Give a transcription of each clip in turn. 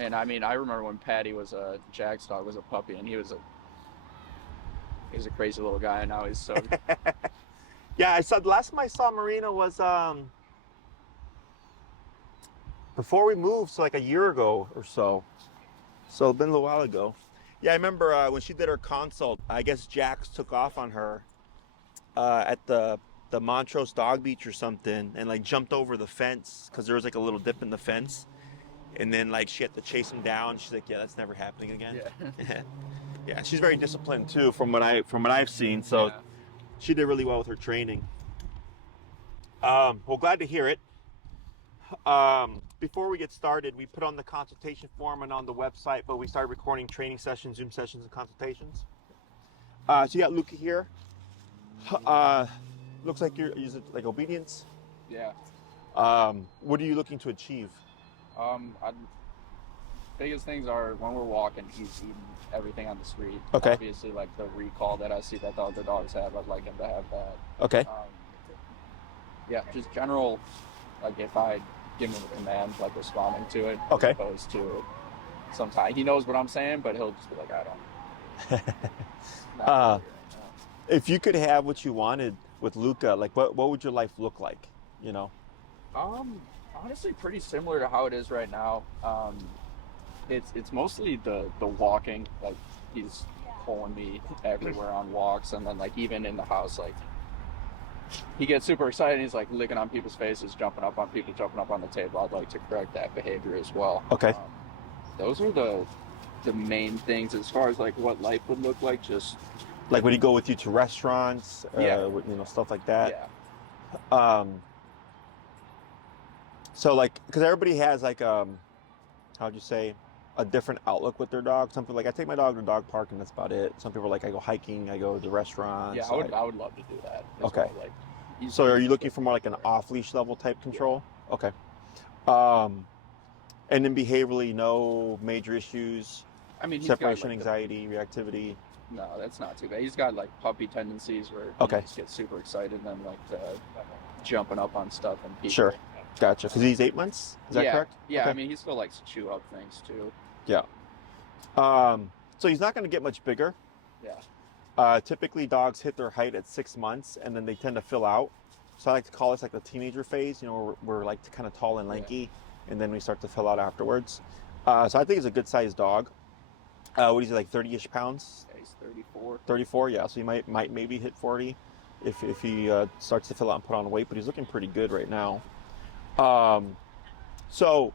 And I mean, I remember when Patty was Jack's dog was a puppy, and he was a crazy little guy, and now he's so Yeah, I saw the last time I saw Marina was before we moved, so like a year ago or so. So it's been a little while ago. Yeah, I remember when she did her consult. I guess Jax took off on her at the Montrose Dog Beach or something, and like jumped over the fence because there was like a little dip in the fence, and then like she had to chase him down. She's like, "Yeah, that's never happening again." yeah, Yeah, she's very disciplined too, from what I've seen. So yeah. she did really well with her training. Well, glad to hear it. Before we get started, we put on the consultation form and on the website, but we started recording training sessions, Zoom sessions, and consultations. So you got Luka here. Uh, Looks like you're using like obedience. Yeah. What are you looking to achieve? I, biggest things are when we're walking, he's eating everything on the street. Okay. Obviously, like the recall that I see that the other dogs have, I'd like him to have that. Okay. Um, yeah, just general, like if I give him a command, like responding to it, as Okay. opposed to sometimes he knows what I'm saying, but he'll just be like, I don't, not uh, really right now. if you could have what you wanted with Luka, like what would your life look like? You know? Honestly, pretty similar to how it is right now. It's mostly the walking. Like he's pulling me everywhere on walks, and then like even in the house, like he gets super excited. He's like licking on people's faces, jumping up on people, jumping up on the table. I'd like to correct that behavior as well. Okay. Those are the main things as far as like what life would look like. Just Like would he go with you to restaurants? yeah, Stuff like that. yeah, Um, so like, because everybody has like, how'd you say, a different outlook with their dog. Some people like I take my dog to the dog park and that's about it. Some people are like I go hiking, I go to yeah. restaurants. I would love to do that as Okay. well. Like So are you looking for more like an right. off-leash level type Yeah. control? Okay. Um, and then behaviorally, no major issues, I mean, he's got separation like the anxiety, reactivity. no, that's not too bad. He's got like puppy tendencies where he Okay. just gets super excited and then like jumping up on stuff and Sure. people. Gotcha. Because he's 8 months. Is that Yeah, correct? yeah. I Okay. mean, he still likes to chew up things too. Yeah. So he's not going to get much bigger. Yeah, Typically, dogs hit their height at 6 months, and then they tend to fill out. So I like to call this like the teenager phase. You know, where we're like kind of tall and yeah. lanky, and then we start to fill out afterwards. So I think he's a good sized dog. What is he like, 30-ish pounds? Yeah, he's 34. 34, yeah. So he might maybe hit 40 if he starts to fill out and put on weight. But he's looking pretty good right now. Um, so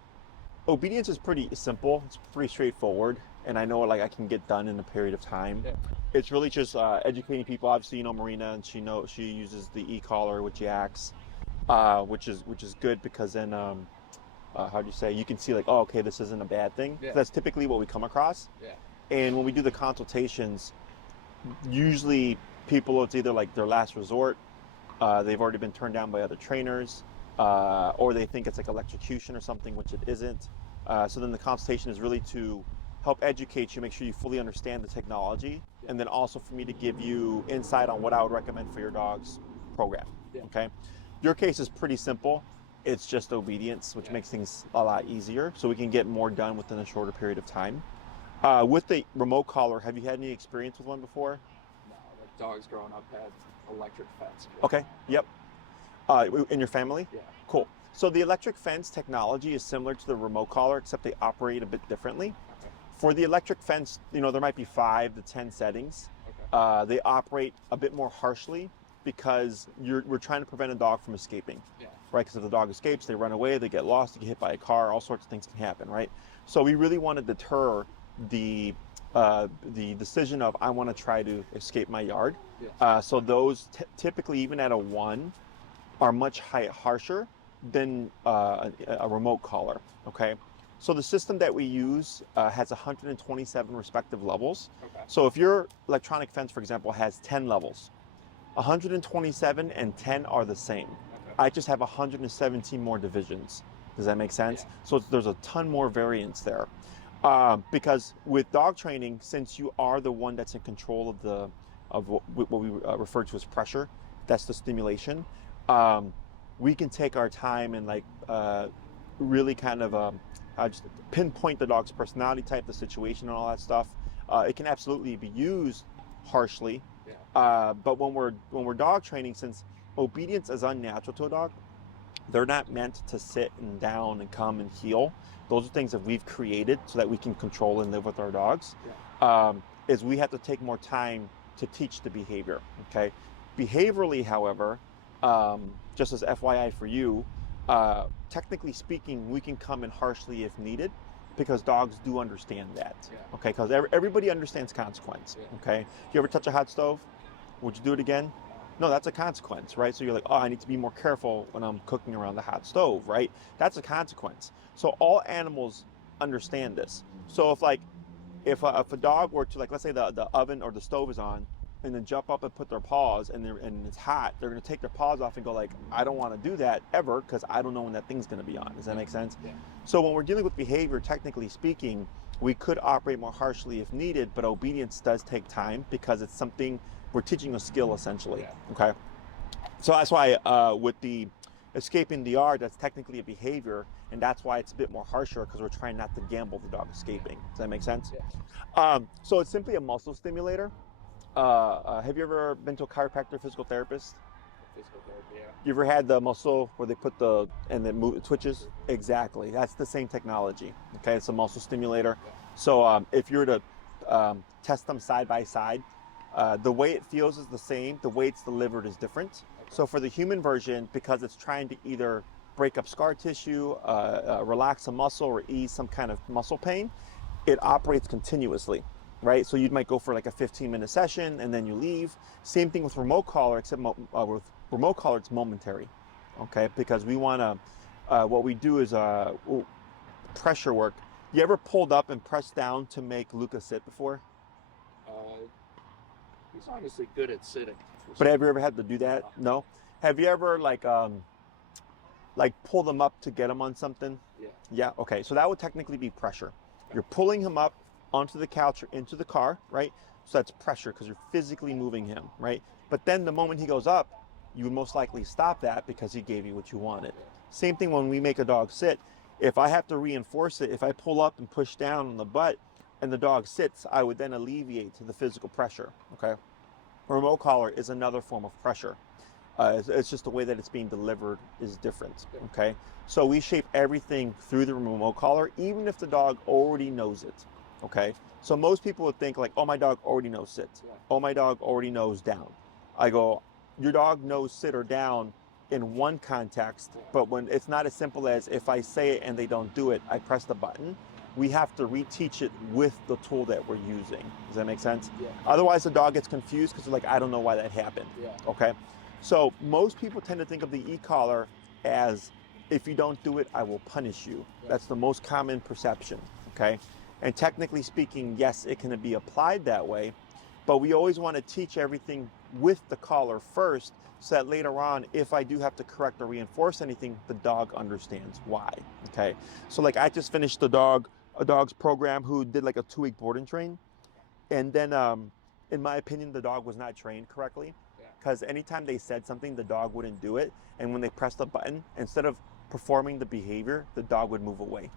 obedience is pretty simple. It's pretty straightforward, and I know like I can get done in a period of time. Yeah, It's really just educating people. Obviously, you know Marina, and she uses the e-collar with Jax, which is good because then how do you say, you can see like, oh, okay, this isn't a bad thing. yeah, That's typically what we come across. yeah, And when we do the consultations, usually people, it's either like their last resort, they've already been turned down by other trainers, or they think it's like electrocution or something, which it isn't. So then the consultation is really to help educate you, make sure you fully understand the technology, yeah, and then also for me to give you insight on what I would recommend for your dog's program. yeah, Okay. Your case is pretty simple. It's just obedience, which yeah. makes things a lot easier, so we can get more done within a shorter period of time. With the remote collar, have you had any experience with one before? No, like dogs growing up had electric fence. Okay. Yep. In your family? Yeah. Cool. So the electric fence technology is similar to the remote collar, except they operate a bit differently. Okay. For the electric fence, there might be 5 to 10 settings. Okay. They operate a bit more harshly because we're trying to prevent a dog from escaping, Yeah. right? Because if the dog escapes, they run away, they get lost, they get hit by a car, all sorts of things can happen, right? So we really want to deter the decision of I want to try to escape my yard. Yeah. So those typically, even at a 1, are much harsher than a remote collar. Okay, so the system that we use has 127 respective levels. Okay. So if your electronic fence, for example, has 10 levels, 127 and 10 are the same. Okay. I just have 117 more divisions. Does that make sense? Yeah. So there's a ton more variance there. Because with dog training, since you are the one that's in control of what we refer to as pressure, that's the stimulation. We can take our time and like really kind of just pinpoint the dog's personality type, the situation, and all that stuff. It can absolutely be used harshly, but when we're dog training, since obedience is unnatural to a dog, they're not meant to sit and down and come and heel. Those are things that we've created so that we can control and live with our dogs. Is we have to take more time to teach the behavior. Okay, behaviorally, however, just as FYI for you, technically speaking, we can come in harshly if needed, because dogs do understand that. Okay, because everybody understands consequence. Okay, you ever touch a hot stove? Would you do it again? No, that's a consequence, right? So you're like, oh, I need to be more careful when I'm cooking around the hot stove, right? That's a consequence. So all animals understand this. So if a dog were to, like, let's say the oven or the stove is on, and then jump up and put their paws, and it's hot, they're going to take their paws off and go like, I don't want to do that ever, because I don't know when that thing's going to be on. Does that make sense? So when we're dealing with behavior, technically speaking, we could operate more harshly if needed, but obedience does take time, because it's something we're teaching a skill essentially. Okay, so that's why with the escaping the yard, that's technically a behavior, and that's why it's a bit more harsher, because we're trying not to gamble the dog escaping. Does that make sense? So it's simply a muscle stimulator. Have you ever been to a chiropractor, physical therapist? Physical therapy, You ever had the muscle where they put and it twitches? Exactly. That's the same technology. Okay, it's a muscle stimulator. So if you were to test them side by side, the way it feels is the same. The way it's delivered is different. So for the human version, because it's trying to either break up scar tissue, relax a muscle, or ease some kind of muscle pain, it operates continuously. Right, so you might go for like a 15-minute session and then you leave. Same thing with remote collar, except with remote collar it's momentary. Okay, because we want to, what we do is pressure work. You ever pulled up and pressed down to make Luka sit before? He's honestly good at sitting. But have you ever had to do that? No. Have you ever like pulled him up to get him on something? Yeah. Okay, so that would technically be pressure. You're pulling him up onto the couch or into the car, right? So that's pressure, because you're physically moving him, right? But then the moment he goes up, you would most likely stop that because he gave you what you wanted. Same thing when we make a dog sit. If I have to reinforce it, if I pull up and push down on the butt and the dog sits, I would then alleviate to the physical pressure, okay? A remote collar is another form of pressure. It's just the way that it's being delivered is different, okay? So we shape everything through the remote collar, even if the dog already knows it. Okay, so most people would think like, oh, my dog already knows sit. Oh, my dog already knows down. I go, your dog knows sit or down in one context, but when it's not as simple as if I say it and they don't do it, I press the button. We have to reteach it with the tool that we're using. Does that make sense? Otherwise, the dog gets confused because they're like, I don't know why that happened. Okay, so most people tend to think of the e-collar as, if you don't do it, I will punish you. That's the most common perception. Okay. And technically speaking, yes, it can be applied that way, but we always want to teach everything with the collar first, so that later on, if I do have to correct or reinforce anything, the dog understands why. Okay, so like I just finished a dog's program who did like a 2-week board and train, and then in my opinion, the dog was not trained correctly, because anytime they said something, the dog wouldn't do it, and when they pressed the button, instead of performing the behavior, the dog would move away.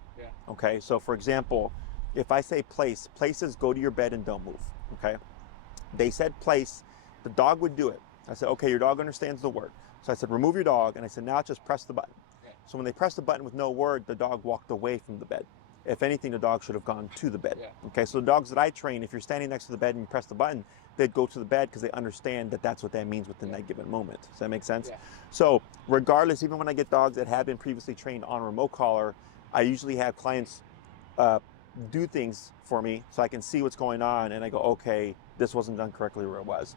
Okay, so for example, if I say place, places go to your bed and don't move, okay? They said place, the dog would do it. I said, okay, your dog understands the word. So I said, remove your dog, and I said, now just press the button. So when they pressed the button with no word, the dog walked away from the bed. If anything, the dog should have gone to the bed. Okay, so the dogs that I train, if you're standing next to the bed and you press the button, they'd go to the bed because they understand that that's what that means within that given moment. Does that make sense? So regardless, even when I get dogs that have been previously trained on remote collar, I usually have clients do things for me so I can see what's going on, and I go, okay, this wasn't done correctly where it was.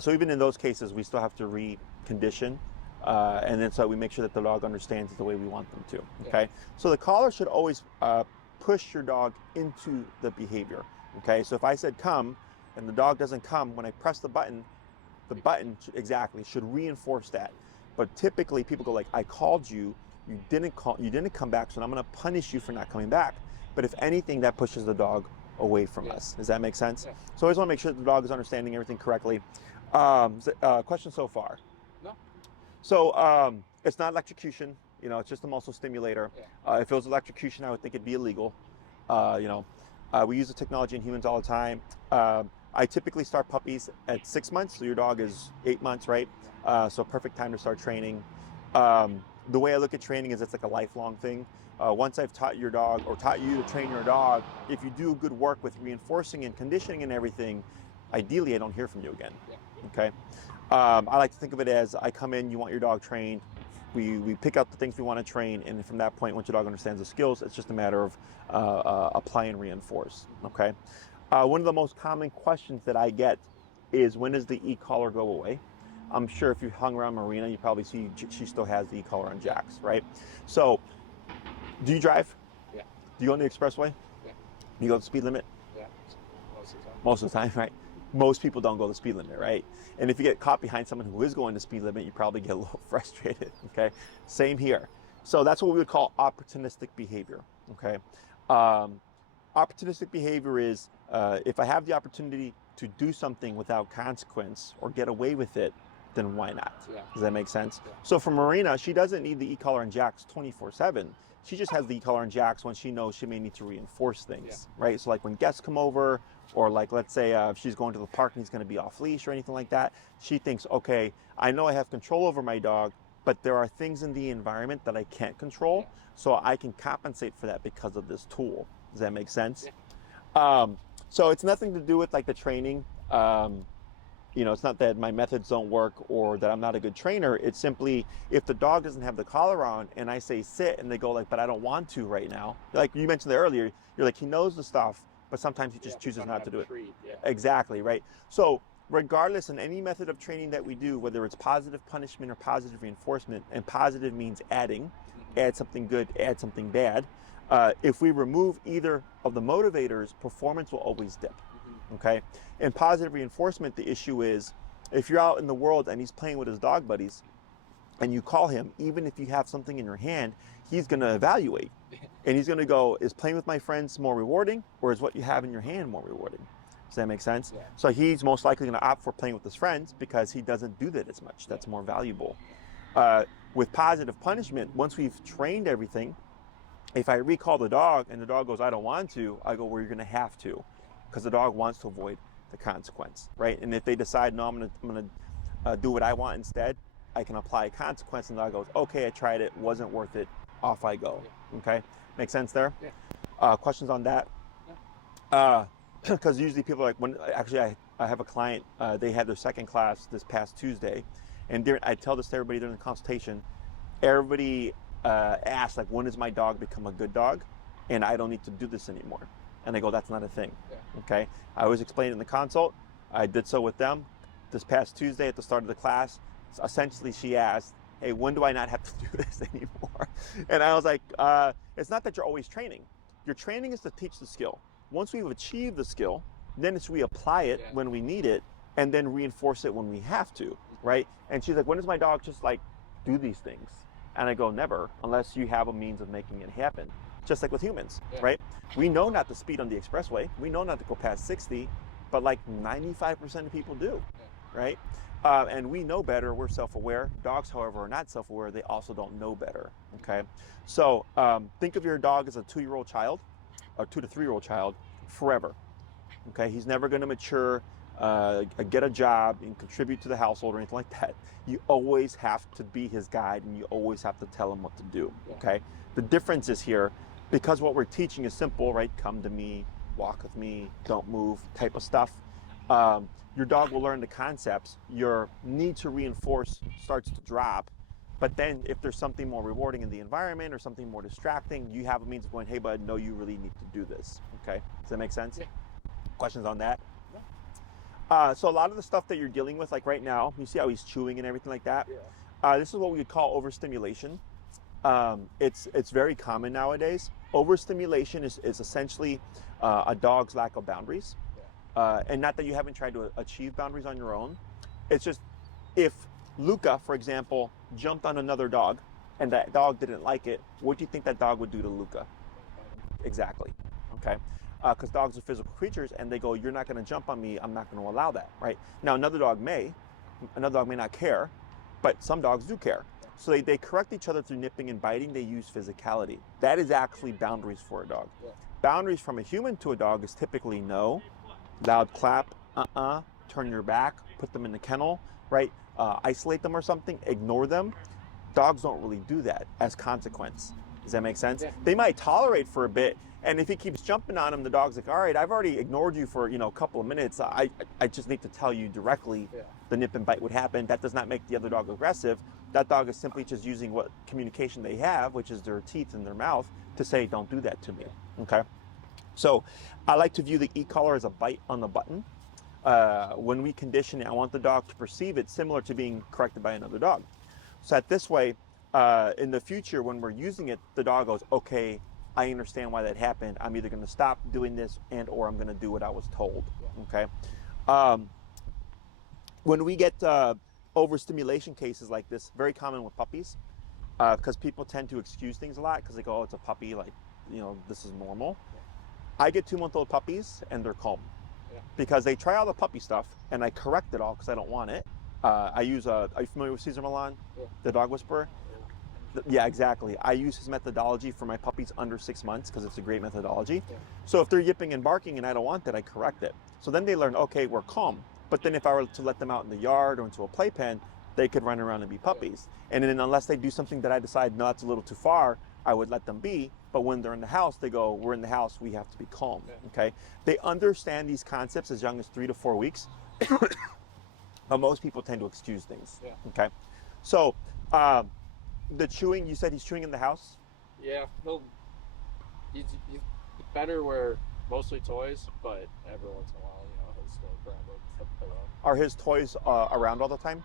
So even in those cases, we still have to recondition, and then so we make sure that the dog understands it the way we want them to. Okay, so the collar should always push your dog into the behavior. Okay, so if I said come and the dog doesn't come, when I press the button should reinforce that. But typically people go like, I called you, you didn't come back, so I'm going to punish you for not coming back. But if anything, that pushes the dog away from us. Does that make sense? So I always want to make sure that the dog is understanding everything correctly. Question so far? No. So it's not electrocution. You know, it's just a muscle stimulator. Yeah. If it was electrocution, I would think it'd be illegal. You know, we use the technology in humans all the time. I typically start puppies at 6 months, so your dog is 8 months, right? So perfect time to start training. The way I look at training is it's like a lifelong thing. Once I've taught your dog or taught you to train your dog, if you do good work with reinforcing and conditioning and everything, ideally I don't hear from you again. Yeah. Okay. I like to think of it as I come in, you want your dog trained, we pick out the things we want to train, and from that point, once your dog understands the skills, it's just a matter of apply and reinforce. Okay. One of the most common questions that I get is, when does the e-collar go away? I'm sure if you hung around Marina, you probably see she still has the e-collar on Jax, right? So, do you drive? Yeah. Do you go on the expressway? Yeah. Do you go the speed limit? Yeah. Most of the time. Most of the time, right? Most people don't go the speed limit, right? And if you get caught behind someone who is going the speed limit, you probably get a little frustrated, okay? Same here. So that's what we would call opportunistic behavior, okay? Opportunistic behavior is if I have the opportunity to do something without consequence or get away with it, then why not? Yeah. Does that make sense? Yeah. So for Marina, she doesn't need the e-collar and Jax 24/7. She just has the e-collar and Jax when she knows she may need to reinforce things, right? So like when guests come over, or like let's say if she's going to the park and he's going to be off leash or anything like that, she thinks, okay, I know I have control over my dog, but there are things in the environment that I can't control, so I can compensate for that because of this tool. Does that make sense? Yeah. So it's nothing to do with like the training. You know, it's not that my methods don't work or that I'm not a good trainer. It's simply if the dog doesn't have the collar on and I say sit and they go like, but I don't want to right now. Like you mentioned there earlier, you're like, he knows the stuff, but sometimes he just chooses not to do it. Yeah. Exactly, right? So regardless, in any method of training that we do, whether it's positive punishment or positive reinforcement, and positive means adding, add something good, add something bad. If we remove either of the motivators, performance will always dip. Okay, in positive reinforcement, the issue is if you're out in the world and he's playing with his dog buddies and you call him, even if you have something in your hand, he's going to evaluate and he's going to go, is playing with my friends more rewarding, or is what you have in your hand more rewarding? Does that make sense? Yeah. So he's most likely going to opt for playing with his friends because he doesn't do that as much. That's more valuable. With positive punishment, once we've trained everything, if I recall the dog and the dog goes, I don't want to, I go, well, you're going to have to, because the dog wants to avoid the consequence, right? And if they decide, no, I'm gonna do what I want instead, I can apply a consequence, and the dog goes, okay, I tried it, wasn't worth it, off I go. Okay, make sense there? Yeah. Questions on that? Because usually people are like, when actually I have a client, they had their second class this past Tuesday, and I tell this to everybody during the consultation. Everybody asks, like, when does my dog become a good dog, and I don't need to do this anymore? And I go, that's not a thing. Yeah. Okay. I always explain in the consult. I did so with them this past Tuesday at the start of the class. So essentially, she asked, hey, when do I not have to do this anymore? And I was like, it's not that you're always training. Your training is to teach the skill. Once we've achieved the skill, then it's we apply it when we need it, and then reinforce it when we have to, right? And she's like, when does my dog just like do these things? And I go, never, unless you have a means of making it happen. Just like with humans, right? We know not to speed on the expressway. We know not to go past 60, but like 95% of people do, right? And we know better. We're self-aware. Dogs, however, are not self-aware. They also don't know better, okay? So think of your dog as a 2-year-old child, or 2 to 3-year-old child, forever, okay? He's never going to mature, get a job, and contribute to the household or anything like that. You always have to be his guide, and you always have to tell him what to do, okay? The difference is here, because what we're teaching is simple, right? Come to me, walk with me, don't move type of stuff. Your dog will learn the concepts. Your need to reinforce starts to drop. But then if there's something more rewarding in the environment or something more distracting, you have a means of going, hey, bud, no, you really need to do this. Okay, does that make sense? Yeah. Questions on that? Yeah. So a lot of the stuff that you're dealing with, like right now, you see how he's chewing and everything like that? Yeah. This is what we would call overstimulation. It's very common nowadays. Overstimulation is essentially a dog's lack of boundaries. And not that you haven't tried to achieve boundaries on your own. It's just if Luka, for example, jumped on another dog and that dog didn't like it, what do you think that dog would do to Luka? Exactly, okay? Because dogs are physical creatures and they go, you're not gonna jump on me, I'm not gonna allow that, right? Now another dog may not care, but some dogs do care. So they correct each other through nipping and biting. They use physicality. That is actually boundaries for a dog. Yeah. Boundaries from a human to a dog is typically no, loud clap, turn your back, put them in the kennel, right? Isolate them or something, ignore them. Dogs don't really do that as consequence. Does that make sense? Yeah. They might tolerate for a bit, and if he keeps jumping on him, the dog's like, all right, I've already ignored you for a couple of minutes. I just need to tell you directly the nip and bite would happen. That does not make the other dog aggressive. That dog is simply just using what communication they have, which is their teeth and their mouth, to say, don't do that to me, okay? So I like to view the e-collar as a bite on the button. When we condition it, I want the dog to perceive it similar to being corrected by another dog. So that this way, in the future, when we're using it, the dog goes, okay, I understand why that happened. I'm either going to stop doing this or I'm going to do what I was told, okay? When we get overstimulation cases like this, very common with puppies, because people tend to excuse things a lot because they go, oh, it's a puppy, like, this is normal. I get 2-month-old puppies and they're calm because they try all the puppy stuff and I correct it all because I don't want it. I use, are you familiar with Cesar Millan, the dog whisperer? Yeah, exactly. I use his methodology for my puppies under 6 months because it's a great methodology. So if they're yipping and barking and I don't want that, I correct it. So then they learn, okay, we're calm. But then if I were to let them out in the yard or into a playpen, they could run around and be puppies. And then unless they do something that I decide, no, it's a little too far, I would let them be. But when they're in the house, they go, we're in the house, we have to be calm, okay? They understand these concepts as young as 3 to 4 weeks. But most people tend to excuse things, okay? So the chewing, you said he's chewing in the house? Yeah, he's better where mostly toys, but every once in a while, he'll still grab a pillow. Are his toys around all the time?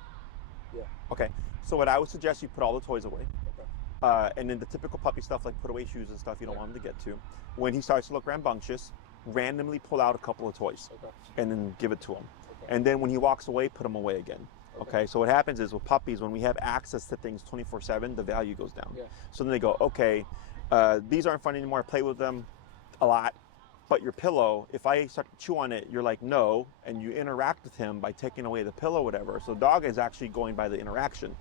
Yeah. Okay, so what I would suggest, you put all the toys away. Okay. And then the typical puppy stuff, like put away shoes and stuff you don't want him to get to. When he starts to look rambunctious, randomly pull out a couple of toys and then give it to him. Okay. And then when he walks away, put them away again. Okay, so what happens is with puppies, when we have access to things 24/7, the value goes down. So then they go, okay, these aren't fun anymore, I play with them a lot, but your pillow, if I start to chew on it, you're like, no, and you interact with him by taking away the pillow, whatever. So the dog is actually going by the interaction.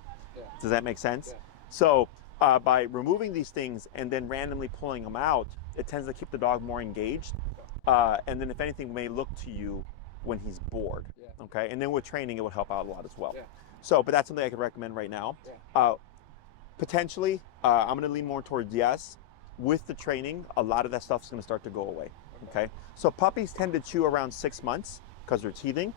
Does that make sense? So by removing these things and then randomly pulling them out, it tends to keep the dog more engaged. And then if anything, may look to you when he's bored. Okay, and then with training, it would help out a lot as well. So, but that's something I could recommend right now. Potentially, I'm going to lean more towards yes. With the training, a lot of that stuff is going to start to go away. Okay, so puppies tend to chew around 6 months because they're teething.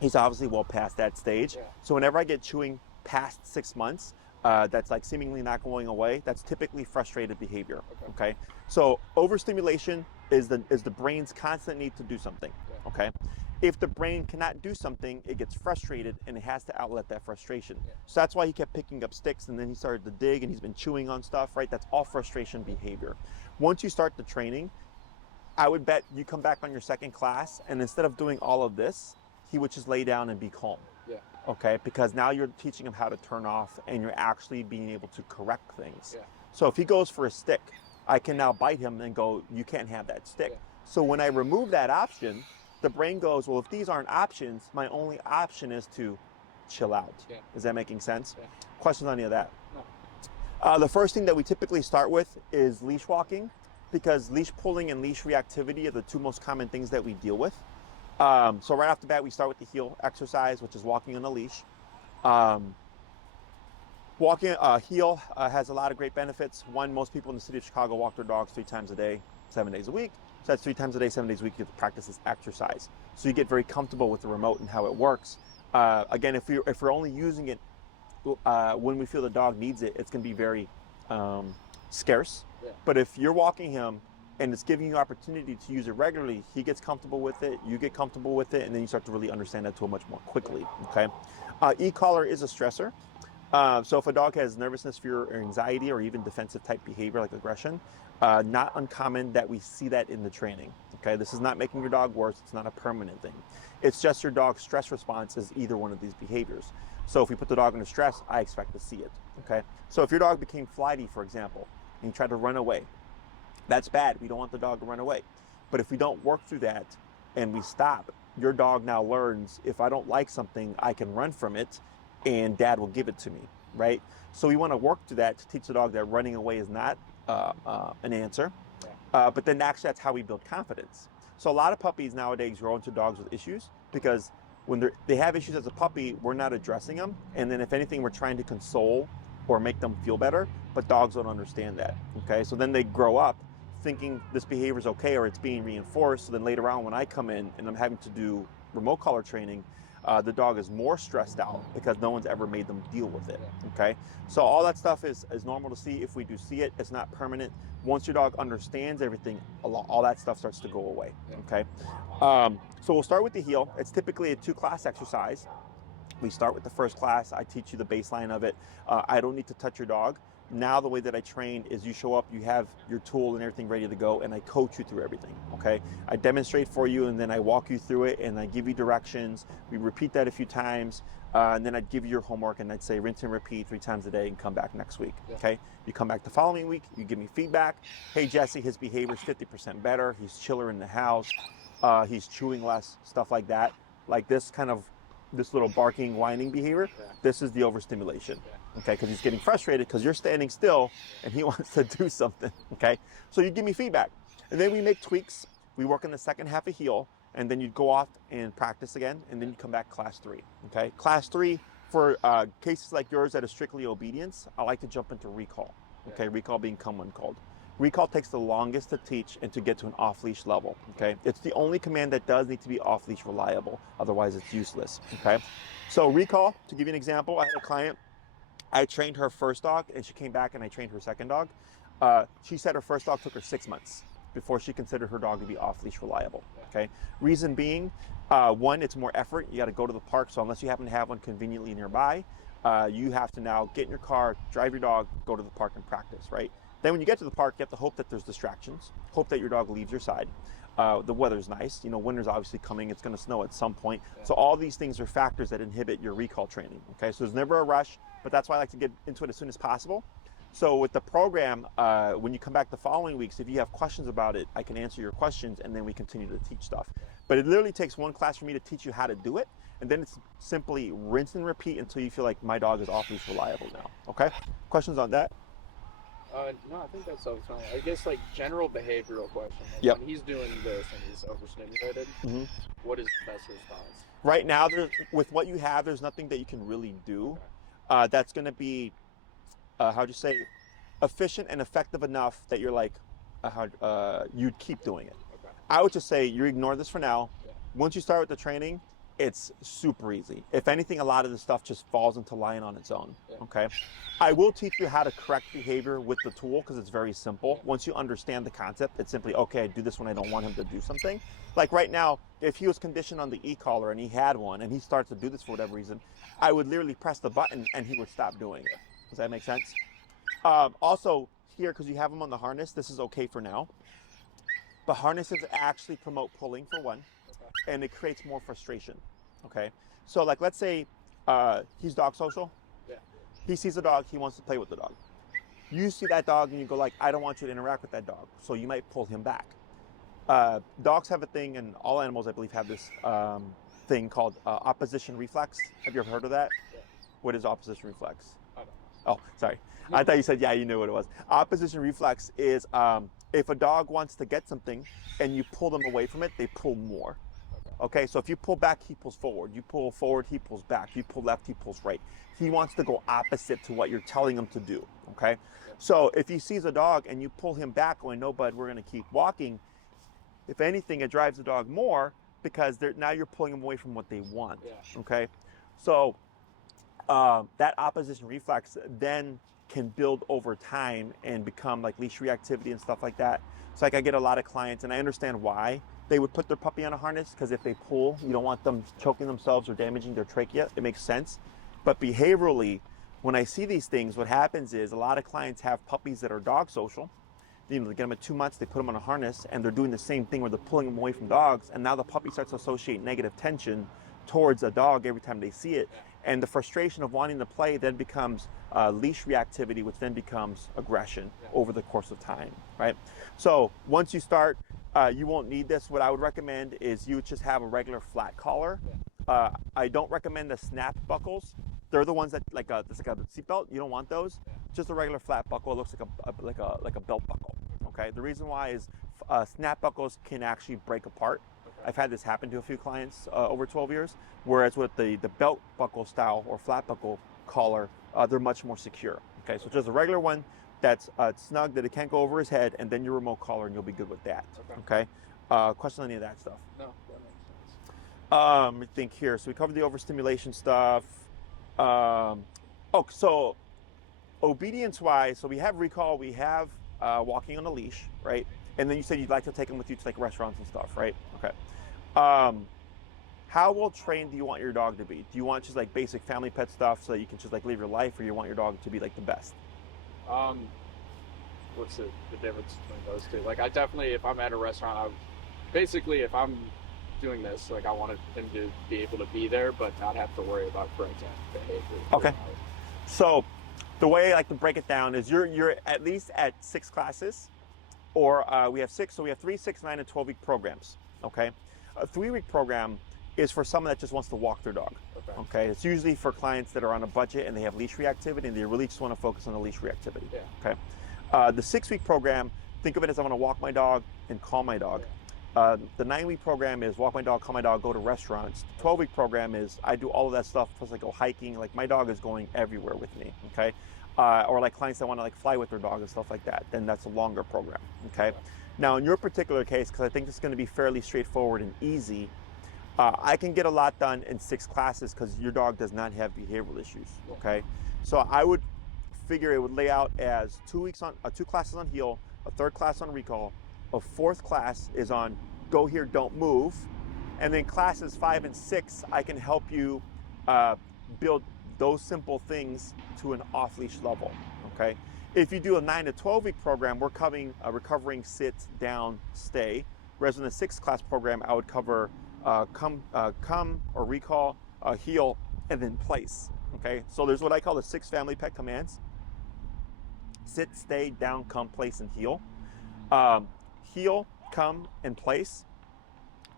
He's obviously well past that stage. So whenever I get chewing past 6 months, that's like seemingly not going away, that's typically frustrated behavior. Okay, so overstimulation is the brain's constant need to do something. Okay, if the brain cannot do something, it gets frustrated and it has to outlet that frustration. So that's why he kept picking up sticks and then he started to dig and he's been chewing on stuff, right? That's all frustration behavior. Once you start the training, I would bet you come back on your second class and instead of doing all of this, he would just lay down and be calm. Okay, because now you're teaching him how to turn off and you're actually being able to correct things. So if he goes for a stick, I can now bite him and go, you can't have that stick. So when I remove that option, the brain goes, well, if these aren't options, my only option is to chill out. Is that making sense? Questions on any of that? No. The first thing that we typically start with is leash walking, because leash pulling and leash reactivity are the two most common things that we deal with. So right off the bat, we start with the heel exercise, which is walking on a leash. Walking heel has a lot of great benefits. One, most people in the city of Chicago walk their dogs 3 times a day, 7 days a week. So that's 3 times a day, 7 days a week, you get to practice this exercise. So you get very comfortable with the remote and how it works. Again, if we're only using it when we feel the dog needs it, it's gonna be very scarce. But if you're walking him and it's giving you opportunity to use it regularly, he gets comfortable with it, you get comfortable with it, and then you start to really understand that tool much more quickly, okay? E-collar is a stressor. So if a dog has nervousness, fear, or anxiety, or even defensive type behavior like aggression, not uncommon that we see that in the training, okay? This is not making your dog worse, it's not a permanent thing. It's just your dog's stress response is either one of these behaviors. So if we put the dog under stress, I expect to see it, okay? So if your dog became flighty, for example, and you tried to run away, that's bad. We don't want the dog to run away. But if we don't work through that and we stop, your dog now learns, if I don't like something, I can run from it and dad will give it to me, right? So we want to work through that to teach the dog that running away is not an answer. But then actually that's how we build confidence. So a lot of puppies nowadays grow into dogs with issues because when they have issues as a puppy, we're not addressing them. And then if anything, we're trying to console or make them feel better, but dogs don't understand that, okay? So then they grow up thinking this behavior is okay or it's being reinforced. So then later on when I come in and I'm having to do remote collar training, the dog is more stressed out because no one's ever made them deal with it, okay? So all that stuff is normal to see. If we do see it, it's not permanent. Once your dog understands everything, all that stuff starts to go away, okay? So we'll start with the heel. It's typically a 2-class exercise. We start with the first class. I teach you the baseline of it. I don't need to touch your dog. Now the way that I train is you show up, you have your tool and everything ready to go, and I coach you through everything, okay? I demonstrate for you, and then I walk you through it, and I give you directions. We repeat that a few times, and then I'd give you your homework, and I'd say rinse and repeat 3 times a day and come back next week, okay? You come back the following week, you give me feedback. Hey, Jesse, his behavior's 50% better. He's chiller in the house. He's chewing less, stuff like that. Like this little barking, whining behavior, this is the overstimulation, okay? Because he's getting frustrated because you're standing still and he wants to do something, okay? So you give me feedback. And then we make tweaks. We work in the second half of heel, and then you'd go off and practice again, and then you come back class 3, okay? Class 3, for cases like yours that are strictly obedience, I like to jump into recall, okay? Recall being come when called. Recall takes the longest to teach and to get to an off-leash level, okay? It's the only command that does need to be off-leash reliable, otherwise it's useless, okay? So recall, to give you an example, I had a client, I trained her first dog and she came back and I trained her second dog. She said her first dog took her 6 months before she considered her dog to be off-leash reliable, okay? Reason being, one, it's more effort. You gotta go to the park, so unless you happen to have one conveniently nearby, you have to now get in your car, drive your dog, go to the park and practice, right? Then when you get to the park, you have to hope that there's distractions, hope that your dog leaves your side. The weather's nice, you know, winter's obviously coming, it's gonna snow at some point. So all these things are factors that inhibit your recall training, okay? So there's never a rush, but that's why I like to get into it as soon as possible. So with the program, when you come back the following weeks, if you have questions about it, I can answer your questions and then we continue to teach stuff. But it literally takes one class for me to teach you how to do it, and then it's simply rinse and repeat until you feel like my dog is off-leash reliable now, okay? Questions on that? No, I think that's fine. I guess like general behavioral question. Like when he's doing this and he's overstimulated, what is the best response? Right now, with what you have, there's nothing that you can really do that's going to be, how'd you say, efficient and effective enough that you're like, you'd keep doing it. I would just say you ignore this for now. Once you start with the training, it's super easy. If anything, a lot of the stuff just falls into line on its own, okay? I will teach you how to correct behavior with the tool because it's very simple. Once you understand the concept, it's simply, okay, I do this when I don't want him to do something. Like right now, if he was conditioned on the e-collar and he had one and he starts to do this for whatever reason, I would literally press the button and he would stop doing it. Does that make sense? Also, here, because you have him on the harness, this is okay for now. But harnesses actually promote pulling for one, and it creates more frustration, okay? So like, let's say he's dog social. He sees a dog, he wants to play with the dog. You see that dog and you go like, I don't want you to interact with that dog. So you might pull him back. Dogs have a thing, and all animals I believe have this thing called opposition reflex. Have you ever heard of that? What is opposition reflex? Oh, sorry. I thought you said, yeah, you knew what it was. Opposition reflex is if a dog wants to get something and you pull them away from it, they pull more. Okay, so if you pull back, he pulls forward. You pull forward, he pulls back. You pull left, he pulls right. He wants to go opposite to what you're telling him to do, okay? So if he sees a dog and you pull him back going, no, bud, we're gonna keep walking, if anything, it drives the dog more because now you're pulling them away from what they want, okay? So that opposition reflex then can build over time and become like leash reactivity and stuff like that. So like I get a lot of clients, and I understand why they would put their puppy on a harness, because if they pull, you don't want them choking themselves or damaging their trachea. It makes sense. But behaviorally, when I see these things, what happens is a lot of clients have puppies that are dog social. You know, they get them at 2 months, they put them on a harness, and they're doing the same thing where they're pulling them away from dogs, and now the puppy starts to associate negative tension towards a dog every time they see it. And the frustration of wanting to play then becomes leash reactivity, which then becomes aggression over the course of time, right? So once you start, you won't need this. What I would recommend is you would just have a regular flat collar. I don't recommend the snap buckles. They're the ones that it's like a seatbelt. You don't want those. Just a regular flat buckle. It looks like a belt buckle. Okay. The reason why is snap buckles can actually break apart. I've had this happen to a few clients over 12 years. Whereas with the belt buckle style or flat buckle collar, they're much more secure. Okay. So just a regular one that's snug that it can't go over his head, and then your remote collar, and you'll be good with that. Okay. Question on any of that stuff? No, that makes sense. I think here. So we covered the overstimulation stuff. So obedience-wise, so we have recall, we have walking on a leash, right? And then you said you'd like to take them with you to like restaurants and stuff, right? Okay. How well trained do you want your dog to be? Do you want just like basic family pet stuff so that you can just like live your life, or you want your dog to be like the best? What's the difference between those two? Like, I definitely, if I'm at a restaurant, basically, if I'm doing this, like, I wanted him to be able to be there, but not have to worry about breakdown behavior. Okay. So the way I like to break it down is you're at least at 6 classes, or we have 6, so we have 3, 6, 9, and 12-week programs. Okay. A 3-week program is for someone that just wants to walk their dog. Okay. It's usually for clients that are on a budget and they have leash reactivity and they really just want to focus on the leash reactivity. Yeah. Okay. The 6-week program, think of it as I'm going to walk my dog and calm my dog. The 9-week program is walk my dog, calm my dog, go to restaurants. The 12-week program is I do all of that stuff, plus I go hiking. Like, my dog is going everywhere with me. Okay. Or like clients that want to like fly with their dog and stuff like that. Then that's a longer program. Okay. Now in your particular case, because I think it's going to be fairly straightforward and easy, I can get a lot done in 6 classes because your dog does not have behavioral issues. Okay. So I would figure it would lay out as 2 classes on heel, a 3rd class on recall, a 4th class is on go here, don't move, and then classes 5 and 6, I can help you build those simple things to an off-leash level. Okay. If you do a 9 to 12-week program, we're covering recovering, sit, down, stay. Whereas in the 6th class program, I would cover come or recall, heel, and then place. Okay. So there's what I call the 6 family pet commands: sit, stay, down, come, place, and heel. Heel, come, and place.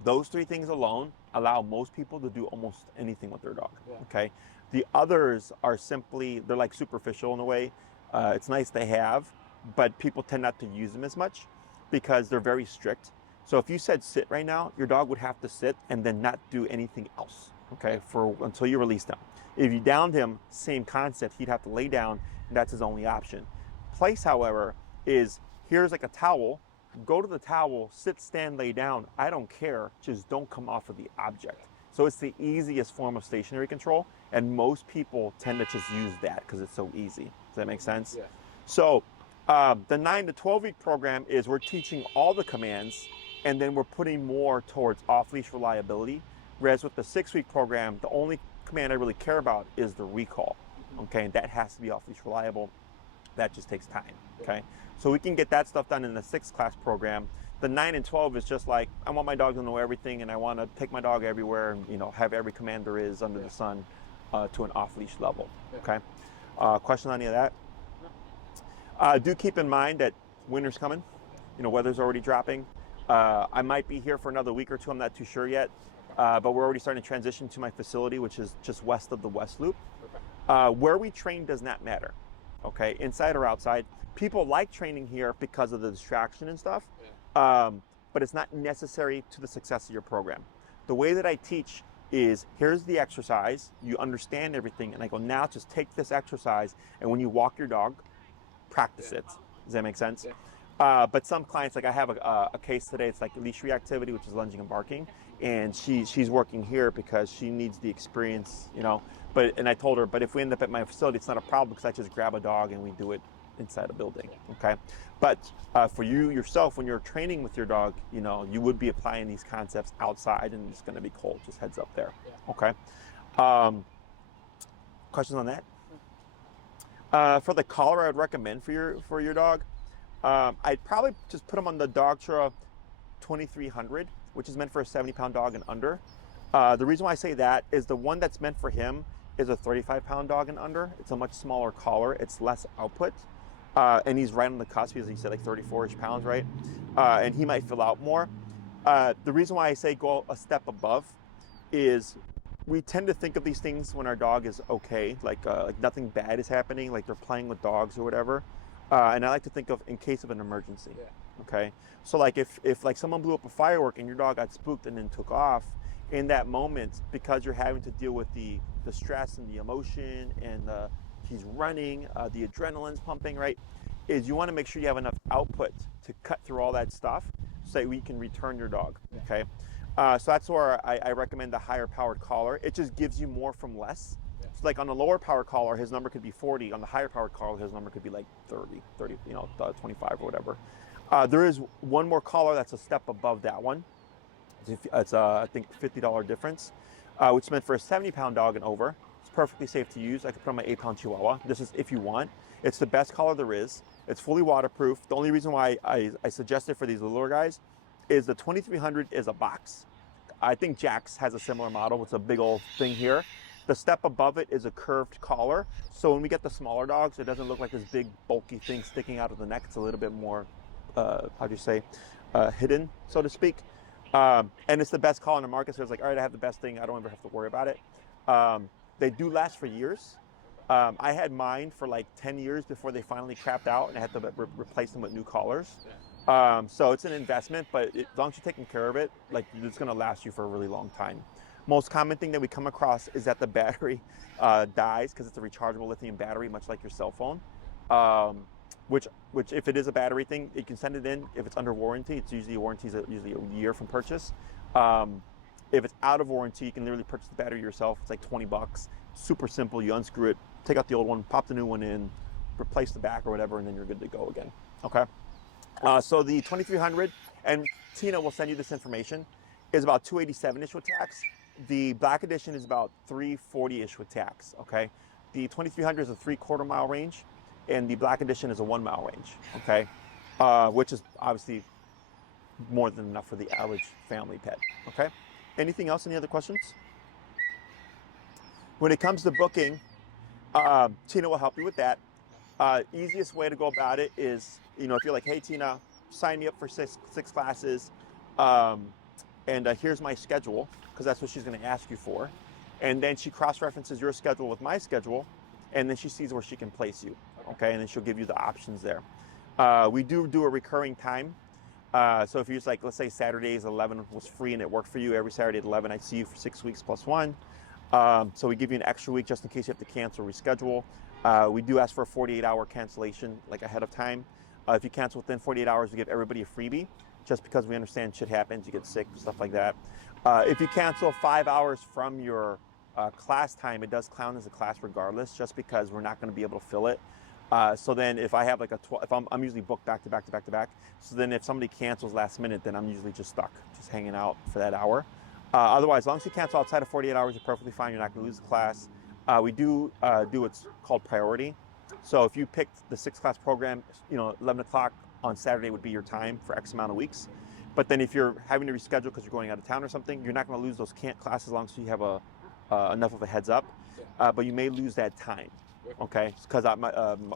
Those 3 things alone allow most people to do almost anything with their dog. Okay. The others are simply, they're like superficial in a way. It's nice to have, but people tend not to use them as much because they're very strict. So if you said sit right now, your dog would have to sit and then not do anything else, okay, until you release them. If you downed him, same concept, he'd have to lay down, and that's his only option. Place, however, is here's like a towel, go to the towel, sit, stand, lay down. I don't care, just don't come off of the object. So it's the easiest form of stationary control, and most people tend to just use that because it's so easy. Does that make sense? Yeah. So the 9 to 12-week program is we're teaching all the commands, and then we're putting more towards off-leash reliability. Whereas with the 6-week program, the only command I really care about is the recall. Okay, and that has to be off-leash reliable. That just takes time. Okay, so we can get that stuff done in the 6th class program. The 9 and 12 is just like, I want my dog to know everything, and I want to take my dog everywhere, and have every command there is under the sun to an off-leash level. Okay. Question on any of that? Do keep in mind that winter's coming. Weather's already dropping. I might be here for another week or 2. I'm not too sure yet. But we're already starting to transition to my facility, which is just west of the West Loop. Where we train does not matter. Okay, inside or outside. People like training here because of the distraction and stuff. But it's not necessary to the success of your program. The way that I teach is, here's the exercise, you understand everything, and I go, now just take this exercise, and when you walk your dog, practice it. Does that make sense? But some clients, like I have a case today, it's like leash reactivity, which is lunging and barking, and she's working here because she needs the experience, and I told her, but if we end up at my facility, it's not a problem because I just grab a dog and we do it inside a building. Okay. But for you yourself, when you're training with your dog, you would be applying these concepts outside, and it's going to be cold. Just heads up there. Okay. Questions on that? For the collar, I would recommend for your dog, I'd probably just put them on the Dogtra 2300, which is meant for a 70-pound dog and under. The reason why I say that is the one that's meant for him is a 35-pound dog and under. It's a much smaller collar. It's less output. And he's right on the cusp, as he said, like 34-ish pounds, right? And he might fill out more. The reason why I say go a step above is we tend to think of these things when our dog is okay, like nothing bad is happening, like they're playing with dogs or whatever. And I like to think of in case of an emergency. Yeah. Okay. So like if like someone blew up a firework and your dog got spooked and then took off, in that moment, because you're having to deal with the stress and the emotion and he's running, the adrenaline's pumping, right? Is you want to make sure you have enough output to cut through all that stuff so that we can return your dog. Yeah. Okay. So that's where I recommend the higher powered collar. It just gives you more from less. Yeah. So like on the lower power collar, his number could be 40. On the higher powered collar, his number could be like 30, 25 or whatever. There is one more collar that's a step above that one. It's I think $50 difference, which is meant for a 70-pound dog and over. It's perfectly safe to use. I could put on my 8-pound Chihuahua. This is if you want. It's the best collar there is. It's fully waterproof. The only reason why I suggest it for these littler guys is the 2300 is a box. I think Jack's has a similar model. It's a big old thing here. The step above it is a curved collar. So when we get the smaller dogs, it doesn't look like this big bulky thing sticking out of the neck. It's a little bit more, hidden, so to speak. And it's the best collar in the market. So it's like, all right, I have the best thing. I don't ever have to worry about it. They do last for years. I had mine for like 10 years before they finally crapped out and I had to replace them with new collars. So it's an investment, but as long as you're taking care of it, like it's going to last you for a really long time. Most common thing that we come across is that the battery dies because it's a rechargeable lithium battery, much like your cell phone. Which if it is a battery thing, you can send it in. If it's under warranty, it's usually usually a year from purchase. If it's out of warranty, you can literally purchase the battery yourself. It's like $20. Super simple. You unscrew it, take out the old one, pop the new one in, replace the back or whatever, and then you're good to go again. Okay. So the 2300, and Tina will send you this information, is about 287-ish with tax. The black edition is about 340-ish with tax. Okay. The 2300 is a 3/4 mile range, and the black edition is a 1 mile range. Okay. Which is obviously more than enough for the average family pet. Okay. Anything else? Any other questions? When it comes to booking, Tina will help you with that. Easiest way to go about it is, if you're like, hey, Tina, sign me up for six classes, and here's my schedule, because that's what she's going to ask you for. And then she cross-references your schedule with my schedule, and then she sees where she can place you. Okay, and then she'll give you the options there. We do a recurring time. So if you're just like, let's say Saturdays 11 was free and it worked for you, every Saturday at 11, I'd see you for 6 weeks plus 1. So we give you an extra week just in case you have to cancel or reschedule. We do ask for a 48-hour cancellation, like ahead of time. If you cancel within 48 hours, we give everybody a freebie, just because we understand shit happens, you get sick, stuff like that. If you cancel 5 hours from your class time, it does count as a class regardless, just because we're not going to be able to fill it. So then if I have like if I'm usually booked back to back to back to back. So then if somebody cancels last minute, then I'm usually just stuck, just hanging out for that hour. Otherwise, as long as you cancel outside of 48 hours, you're perfectly fine. You're not going to lose the class. We do what's called priority. So if you picked the 6-class program, 11 o'clock on Saturday would be your time for X amount of weeks. But then if you're having to reschedule because you're going out of town or something, you're not going to lose those classes as long as you have enough of a heads up. But you may lose that time. Okay, because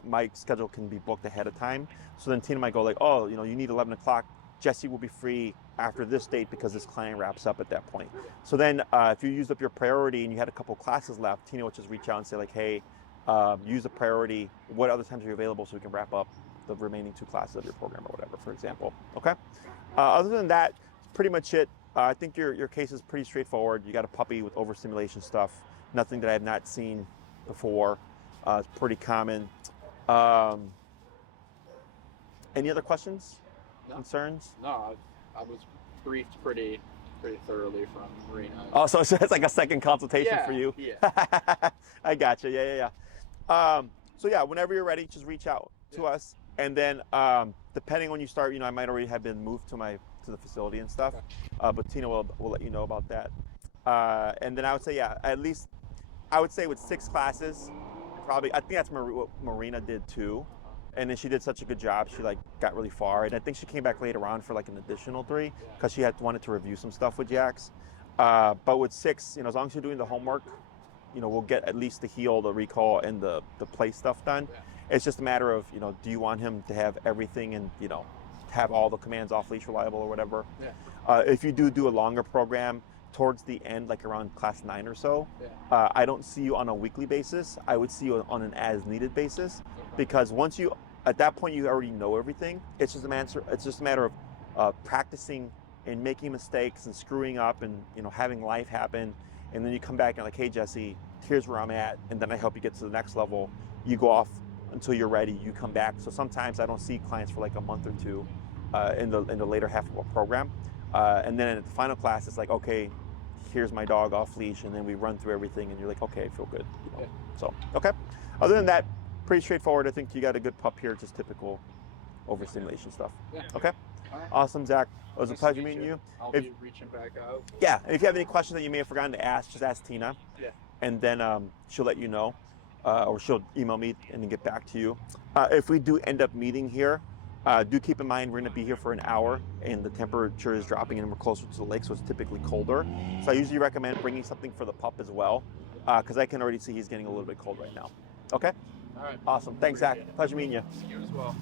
my schedule can be booked ahead of time. So then Tina might go like, oh, you need 11 o'clock. Jesse will be free after this date because this client wraps up at that point. So then if you used up your priority and you had a couple classes left, Tina would just reach out and say like, hey, use the priority. What other times are you available so we can wrap up the remaining 2 classes of your program or whatever, for example. Okay. Other than that, pretty much it. I think your case is pretty straightforward. You got a puppy with overstimulation stuff. Nothing that I have not seen before. It's pretty common. Any other questions? No. Concerns? No, I was briefed pretty thoroughly from Marina. Oh, so it's like a second consultation for you? Yeah. I gotcha. Yeah. So yeah, whenever you're ready, just reach out to us. And then depending on when you start, I might already have been moved to the facility and stuff. Okay. But Tina will let you know about that. And then I would say, at least I would say with 6 classes, probably, I think that's what Marina did too. And then she did such a good job. She got really far. And I think she came back later on for an additional 3 because she wanted to review some stuff with Jax. But with 6, as long as you're doing the homework, we'll get at least the heel, the recall, and the play stuff done. Yeah. It's just a matter of, do you want him to have everything and, have all the commands off leash reliable or whatever? Yeah. If you do a longer program, towards the end, like around class 9 or so, Yeah. I don't see you on a weekly basis. I would see you on an as needed basis, because once you, at that point, you already know everything. It's just a matter of practicing and making mistakes and screwing up and, you know, having life happen. And then you come back and like, hey, Jesse, here's where I'm at. And then I help you get to the next level. You go off until you're ready. You come back. So sometimes I don't see clients for like a month or two in the later half of a program. And then at the final class, it's like, okay, here's my dog off leash. And then we run through everything and you're like, okay, I feel good. You know? Yeah. So, okay. Other than that, pretty straightforward. I think you got a good pup here, just typical overstimulation stuff. Yeah. Okay. All right. Awesome, Zach. It was Nice a to pleasure meet meeting you. I'll If- be reaching back out. Yeah, and if you have any questions that you may have forgotten to ask, just ask Tina. Yeah. And then she'll let you know, or she'll email me and then get back to you. If we do end up meeting here, do keep in mind we're going to be here for an hour, and the temperature is dropping, and we're closer to the lake, so it's typically colder. So I usually recommend bringing something for the pup as well, because I can already see he's getting a little bit cold right now. Okay? All right. Awesome. Thanks, Zach. Appreciate it. Pleasure meeting you. You as well.